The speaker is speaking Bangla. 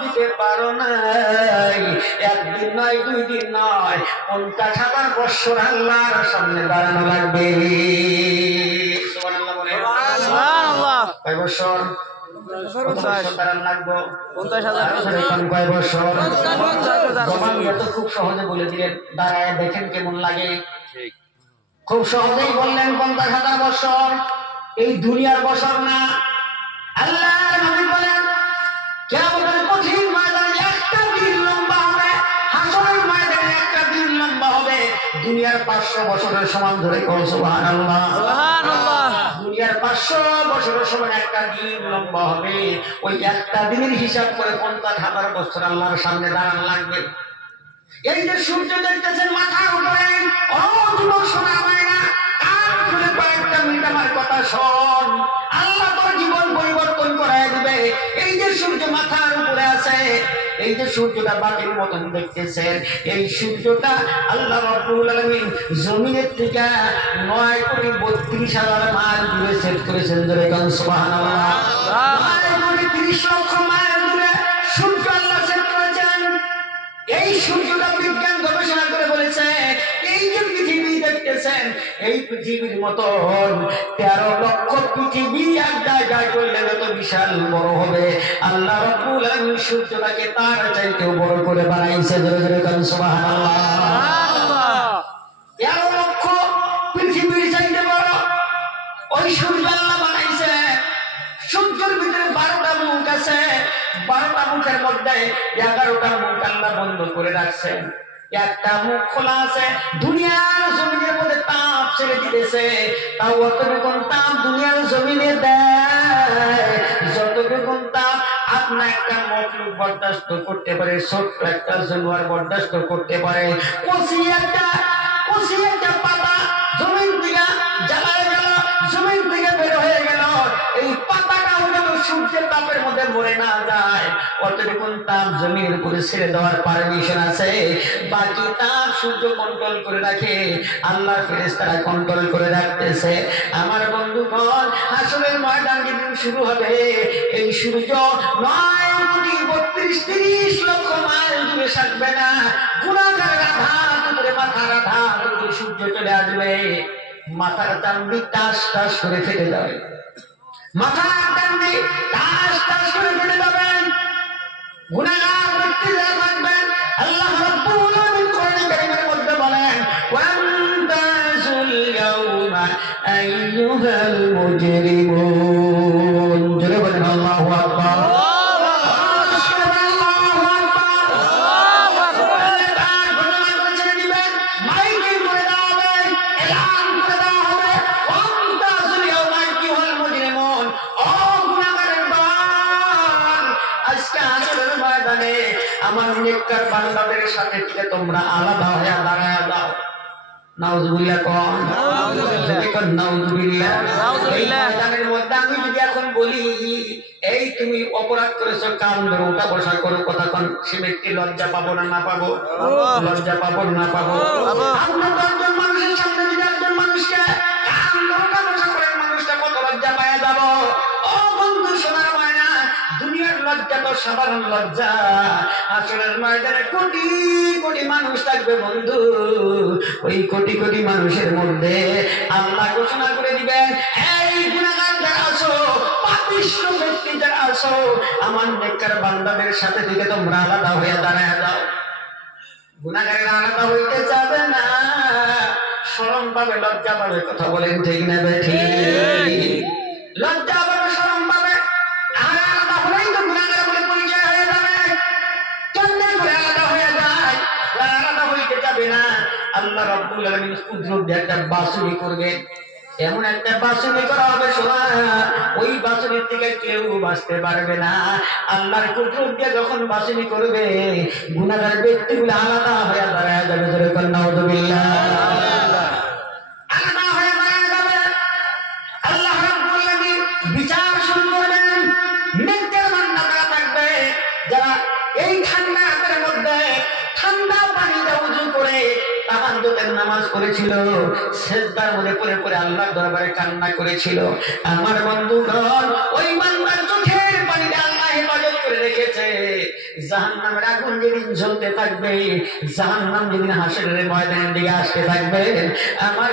দিতে পারো নাই, একদিন নয়, 2 দিন নয়, 50,000 বছর আল্লাহর সামনে দাঁড়ানো লাগবে। সুবহানাল্লাহ বলে। সুবহানাল্লাহ। কয় বছর? 50,000 দাঁড়ানো লাগবে। 50,000। কয় বছর? 50,000। জবান এত খুব সহজে বলে দিলেন, দাঁড়ায় দেখেন কেমন লাগে। খুব সহজেই বললেন 50,000 বছর। এই দুনিয়ার বছর না। আল্লাহর নবী বলেন কিয়ামতের কঠিন ময়দানে একটা দিন লম্বা হবে, হাসরের ময়দানে একটা দিন লম্বা হবে দুনিয়ার 500 বছরের সমান। ধরে কোন সুবহানাল্লাহ। সুবহানাল্লাহ। দুনিয়ার 500 বছরের সমান একটা দিন লম্বা হবে। ওই একটা দিনের হিসাব করে 50,000 বছর আল্লাহর সামনে দাঁড়ানো লাগবে। এই যে সূর্য দেখতেছেন মাথার উপরে, ও যুবক শোনা হয় না, কান খুলে কয়েকটা মিনিট আমার কথা শোন। আল্লাহ তোর জীবন পরিবর্তন করায় দিবে। এই যে সূর্য মাথার উপরে আছে, এই যে সূর্যটা বাতির মতন দেখতেছেন, এই সূর্যটা আল্লাহ রাব্বুল আলামিন জমিনের থেকে 9,32,000 মাইল দূরে সেট করেছেন। ধরে কোন সুবহানাল্লাহ। 9,30 লক্ষ মাইল দূরে সূর্য আল্লাহ সেট করেছেন। এই সূর্যটা বিজ্ঞান গবেষণা করে বলেছে, এই যে পৃথিবী দেখতেছেন, এই পৃথিবীর মতন 13 লক্ষ পৃথিবী এক জায়গায় করলে যত বিশাল বড় হবে, আল্লাহ রাব্বুল আলামিন সূর্যটাকে তার চাইতেও বড় করে বানাইছে। জোরে জোরে কোন সুবহানাল্লাহ। 13 লক্ষ পৃথিবীর চাইতে বড় ওই সূর্য আল্লাহ বানাইছে। সূর্যের ভিতরে 12টা মুখ আছে, 12টা মুখের মধ্যে 11টা মুখ আল্লাহ বন্ধ করে রাখছেন। একটা মুখ খোলা আছে, দুনিয়ার জমিনের মধ্যে তাপ ছেড়ে দিতেছে। তাও অতটুকু তাপ দুনিয়ার জমিনে দেয় যতটুকু তাপ আপনার একটা মখলুক বরদাস্ত করতে পারে, ছোট্ট একটা জানোয়ার বরদাস্ত করতে পারে। কচি একটা পাতা জমিন থেকে জ্বালায় গেল, জমিন থেকে বের হয়ে গেল, এই পাতাটা হলো সূর্যের তাপের মধ্যে মরে না যায়, অতটুকু তাপ জমির উপরে ছেড়ে দেওয়ার পারমিশন আছে। বাকি তাপ সূর্য কন্ট্রোল করে রাখে, আল্লাহর ফেরেশতারা কন্ট্রোল করে রাখতেছে। আমার বন্ধুগণ, হাসরের ময়দান যেদিন শুরু হবে, এই সূর্য 9,32,30 লক্ষ মাইল দূরে থাকবে না। গুনাহগারের আঘাত উপরে মাথার আঘাত উপরে সূর্য চলে আসবে, মাথার চামড়ি টাস টাস করে ফেটে যাবে, মাথার চামড়ি টাস টাস করে ফেটে যাবেন। গুনাহগার ব্যক্তি যারা থাকবেন, আল্লাহ রাব্বুল আলামিন কোরআনে কারীমের মধ্যে বলেন, ওয়ান্তাজুল ইয়াউমা আইয়ুহাল মুজরিমুন। জোরে বলেন আল্লাহু আকবার। আমার নেককার বান্দাদের সাথে থেকে তোমরা আলাদা হয়ে দাঁড়ায় দাও। নাউজুবিল্লাহ কোন, নাউজুবিল্লাহ। ময়দানের মধ্যে আমি যদি এখন বলি, এই তুমি অপরাধ করেছো, কান ধরে উঠা বসা করো, কথা কন, সে ব্যক্তি লজ্জা পাবো না না পাবো? লজ্জা পাবো না পাবো? আমরা 10 জন মানুষের সামনে যদি একজন মানুষকে কান ধরে উঠা বসা করে, মানুষটা কত লজ্জা পায় যাবো। ও বন্ধু সোনার ময়না, দুনিয়ার লজ্জা তো সাধারণ লজ্জা, আসলের ময়দানে কোটি কোটি মানুষ থাকবে বন্ধু। ওই কোটি কোটি মানুষের মধ্যে আল্লাহ ঘোষণা করে দিবেন, এই গুনাহগার যারা আছো, পাপিষ্ঠ ব্যক্তি যারা আছো, আমার নেককার বান্দাদের সাথে থেকে তোমরা আলাদা হয়ে দাঁড়ায় যাও। গুনাহগারেরা আলাদা হইতে যাবে না, শরম পাবে, লজ্জা পাবে। কথা বলেন ঠিক না বেঠিক? লজ্জা পাবে, শরম পাবে। আর আলাদা হলেই তো গুনাহগার বলে পরিচয় হয়ে যাবে। কেমনে করে আলাদা হয়ে যায়? আলাদা হইতে যাবে না, আল্লাহ রাব্বুল আলামিন কুদরত দিয়ে একটা বাছুরি করবে, এমন একটা বাছুরি করা হবে সোনা, ওই বাছুরির থেকে কেউ বাঁচতে পারবে না। আল্লাহর কুদরত দিয়ে যখন বাছুরি করবে, গুনাহগার ব্যক্তিগুলো আলাদা হয়ে দাঁড়ায় যাবে। জোরে বলেন নাউজুবিল্লাহ। আলাদা হয়ে দাঁড়ায় যাবে। আল্লাহ রাব্বুল আলামিন বিচার শুরু করবেন। নেককার বান্দা যারা থাকবে, যারা এই ঠান্ডা রাতের মধ্যে ঠান্ডা পানি দিয়ে ওযু করে তাহাজ্জুদের নামাজ পড়েছিল, সিজদার মধ্যে পড়ে পড়ে আল্লাহর দরবারে কান্না করেছিল, আমার বন্ধুগণ, ওই বান্দার চোখের পানিতে আল্লাহ হেফাজত করে রেখেছে। জাহান্নামের আগুন যেদিন জ্বলতে থাকবে, জাহান্নাম যেদিন হাসরের ময়দানের দিকে আসতে থাকবে, আমার